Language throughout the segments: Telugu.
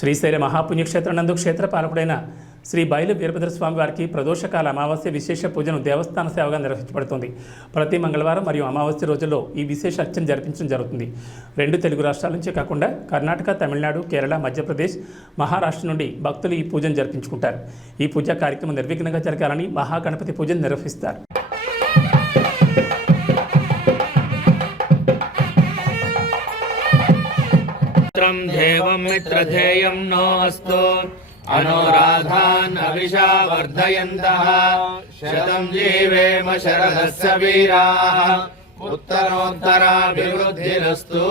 శ్రీశైల మహాపుణ్యక్షేత్రం నందు క్షేత్ర పాలకుడైన శ్రీ బయలు వీరభద్రస్వామి వారికి ప్రదోషకాల అమావాస్య విశేష పూజను దేవస్థాన సేవగా నిర్వహించబడుతుంది. ప్రతి మంగళవారం మరియు అమావాస్య రోజుల్లో ఈ విశేష అర్చన జరిపించడం జరుగుతుంది. 2 తెలుగు రాష్ట్రాల నుంచి కాకుండా కర్ణాటక, తమిళనాడు, కేరళ, మధ్యప్రదేశ్, మహారాష్ట్ర నుండి భక్తులు ఈ పూజను జరిపించుకుంటారు. ఈ పూజా కార్యక్రమం నిర్విఘ్నంగా జరగాలని మహాగణపతి పూజను నిర్వహిస్తారు. దేవం మిత్రధేయం నో అస్తు అనోరాధాన్ అవిషా వర్ధయంతః శతం జీవేమ శరదస్య వీరాః ఉత్తరోత్తరాభివృద్ధిరస్తు.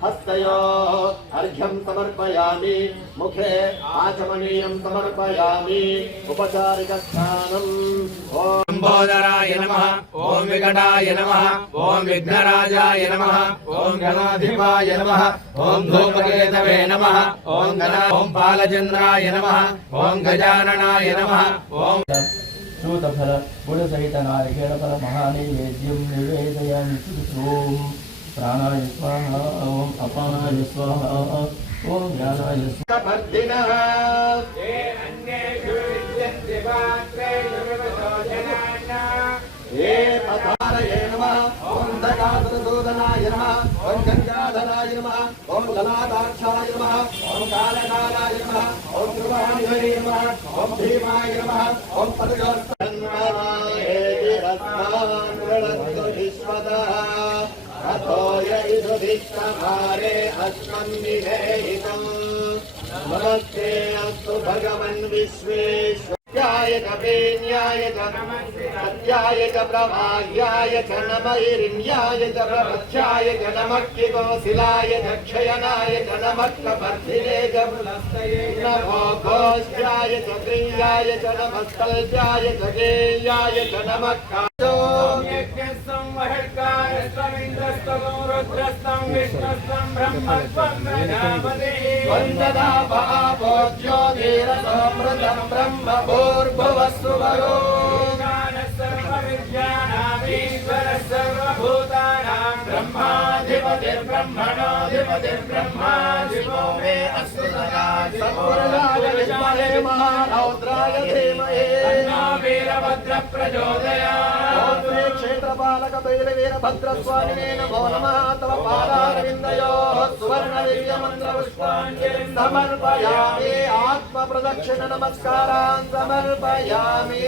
हस्तयोः अर्घ्यं समर्पयामि, मुखे आचमनीयं समर्पयामि, उपचारिकस्नानम्. ओम लंबोदराय नमः, ओम विकटाय नमः, ओम विघ्नराजाय नमः, ओम गणाधिपाय नमः, ओम धूमकेतवे नमः, ओम बालचंद्राय नमः, ओम गजाननाय नमः, ओम शूतफल गुणसहित नारिकेल फल महानैवेद्यं निवेदयामि. प्राणाय स्वाहा, ओम अपानाय स्वाहा, ओम ज्ञानाय स्वाहा. ओम दगासुरसूदनाय नमः, ओम गंगाधराय नमः, ओम ललाटाक्षाय नमः, ओम कालकालाय नमः, ओम ध्रुवाय नमः, ओम भीमाय नमः, ओम पदयोस्तन्माय विश्वतः अथोय इषुधिष्ठभारे अस्मन्निधेहितम्. नमस्ते अस्तु भगवन् विश्वेश्वराय कवेन्याय च सत्याय च प्रभाग्याय च नमः हिरण्याय च प्रपथ्याय च नमः किकोशिलाय च क्षयनाय च नमः कपर्धिने च नमो घोष्याय च प्रियाय च नमः कल्प्याय च गेयाय च नमः वन्ददा भावोज्यो धीरसमृतं ब्रह्म भूर्भुवस्सुवरो सर्वविद्यानामीश्वरः सर्वभूतानां ब्रह्माधिपतिर्ब्रह्मणोऽधिपतिर्ब्रह्मा शिवो मे अस्तु सदा. सत्पुरुषाय विद्महे महारौद्राय धीमहि तन्नो वीरभद्रः प्रचोदयात्. क्षेत्रपालक वीरभद्रस्वामिने नमो नमः. तव पादारविन्दयोः सुवर्णदिव्यमन्त्रपुष्पाञ्जलिं समर्पयामि. आत्मप्रदक्षिण नमस्कारान् समर्पयामि.